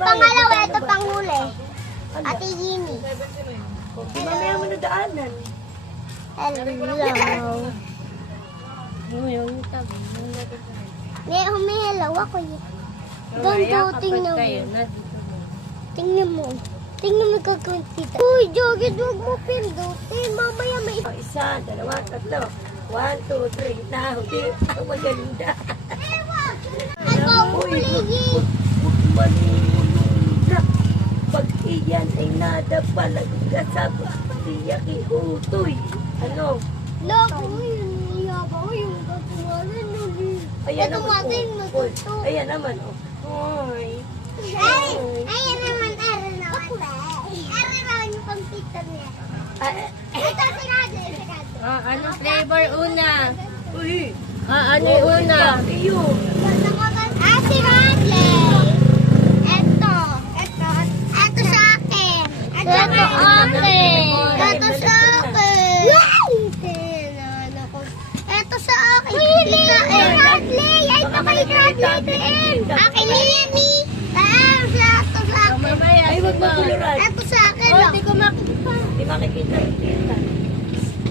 pangalawa, ito panghuli. Ate Yini. Mamaya mo na daanan. Hello. Yung tabi. May humihilaw ako yun. Ganto, tingnan mo. Tingnan mo. Tingnan mo gagawin kita. Uy, Jogit, huwag mo pindutin. Mamaya may... Isa, dalawa, tatlo. 1, 2, 3. Nahuli. Ang maganda. Ako, hulihin. Manunulak. Pag iyan ay nadapalag ka sa tiyak iutoy. Ano? Loko mo yun. Iyaba ko yung katuwanan nun. Ayan naman. Katuwanan mo Oh. ito. Ayan naman. Oh. Hoy. Ay, ayan naman. Aran naman. Aran naman yung pang-pita niya. Ito, sigado. Ano flavor una? Uy. Ano yung una? Iyo. Si Radley. Ito. Ito sa akin. Ito sa akin. Ito sa akin. Ito sa akin. Tita Radley. Ito kay Radley. Akin ni. Ito sa akin. Mamaya. Ay, wag maguluran. Ito sa akin. Oh, di ko makita. Di makikita.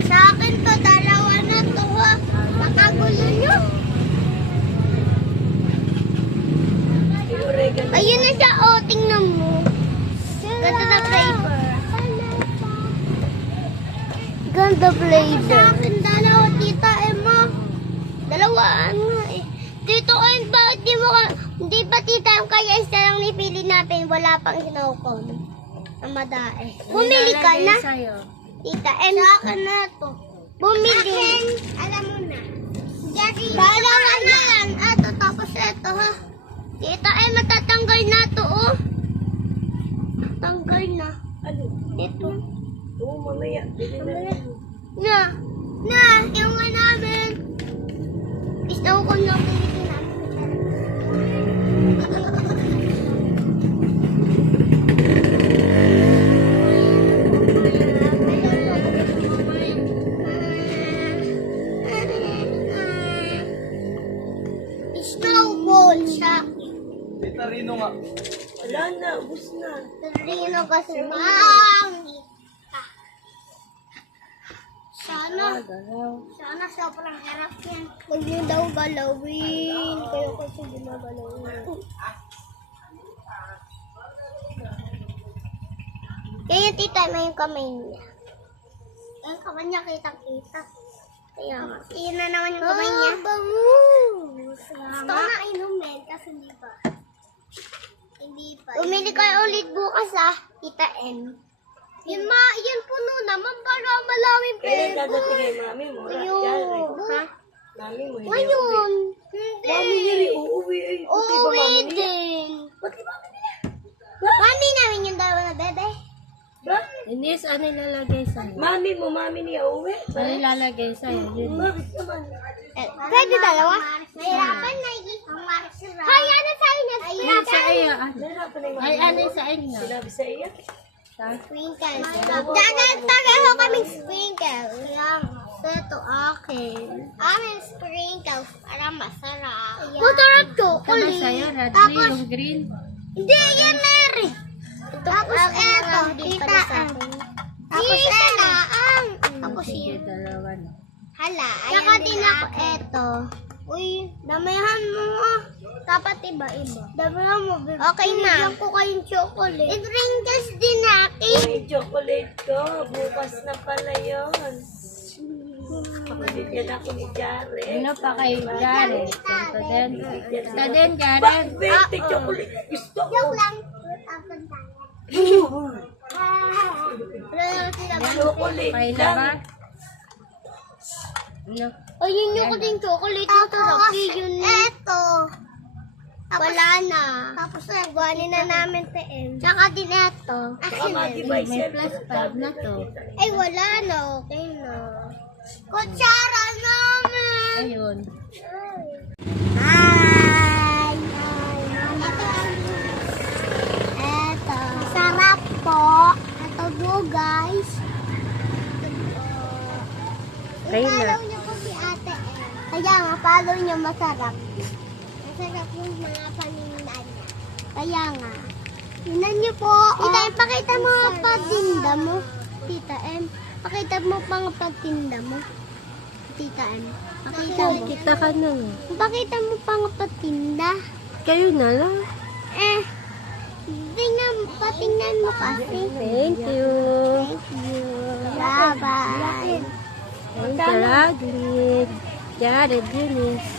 Sa akin to. Dalawa na to. Makagulo nyo. Ayun na siya, oh, tingnan mo. Ganda na flavor. Ganda flavor. Sa akin, dalawa, tita Emma. Dalawa, ano eh. Tito Em, bakit di mo ka... Hindi ba, tita Em, kaya isa lang nipili natin, wala pang sinukon. Ang madae. Bumili ka na. Sa'yo. Tita Em. Sa akin na to. Bumili. Alam mo na. Dalawa na yan. Ito, tapos ito, ha. Tita Em, matatanggal na to, oh. Tanggal na. Ano? Ito. Oo, mamaya. Bili na. Na, yung nga namin. Gusto ko na pilitin namin. Snowball siya. Tita Rino nga. Wala na. Ubus na. Rino kasi mangit. Sana sobrang harap yan. Huwag niyo daw galawin. Kayo kasi gumagalawin. Kaya tita, may yung kamay niya. Yung kamay niya kitang-kita. Kaya nga. Iyan na naman yung kamay niya. Bangus! Gusto ko na inumin kasi hindi pa. Hindi pa. Umili kayo ulit bukas Tita M. Yan puno naman para malawin Kailan pera. dadating kay mami mo? Ayun. Ha? Mami mo. Ngayon. Mami nila uuwi. Ay, puti ba Uwi mami nila? din. Ba't di mami nila? Mami namin yung dalawa na bebe. Ba? Inis, ano ilalagay sa'yo? Mami niya uuwi. Ano ilalagay sa'yo? Yun. Bakit naman? Pwede dalawa? Nahirapan na Hay, ano sa'yo na? Ano sa iyo? Nahirapan na yung Ay, mami ano mo. sa inyo? Sinabi sa iyo? Sprinkles. Tagaho kaming sprinkles. Ito akin. Amin sprinkles para masarap. Masarap Ano chocolate. sa'yo? Radley, yung green? Hindi, yan Mary. Tapos eto, tita. Tapos eto. Tapos Sige, yun. dalawa na. Hala, saka din ako eto. Uy, damihan mo Dapat iba-iba. Damihan mo. Okay na. Bigyan ko kayong chocolate. I-Pringles din natin. May chocolate ko. Bukas na pala yun. Bibigyan ako ni Jared. Ano pa kay Jared? Ito din. Ito din, Jared. Bakit chocolate? Gusto ko. Joke lang. Chocolate Kay na ba? lang. Ano? Ayun yung kuting chocolate. Masarap yun. Eto. Wala na. Tapos nagwanin na namin PM. Tsaka din eto. Baka ma-divide May siya. plus 5 na to. Ay, wala na. Okay na. Kutsara namin. Ayun. Hi! Eto. Sarap po. Ito po, guys. Kayo na. I-follow niyo po si Ate M. Kaya nga, follow niyo masarap. Masarap yung mga panindan niya. Kaya nga. Tingnan niyo po. Tita M, pakita mo ang patinda mo. Tita M, pakita mo pang patinda mo. Tita M, pakita mo. Kita ka na. Pakita mo pang patinda. Kayo na lang. Patingnan mo kasi. Thank you. Thank you. Bye-bye. Thank you, Jared. Jared, Eunice.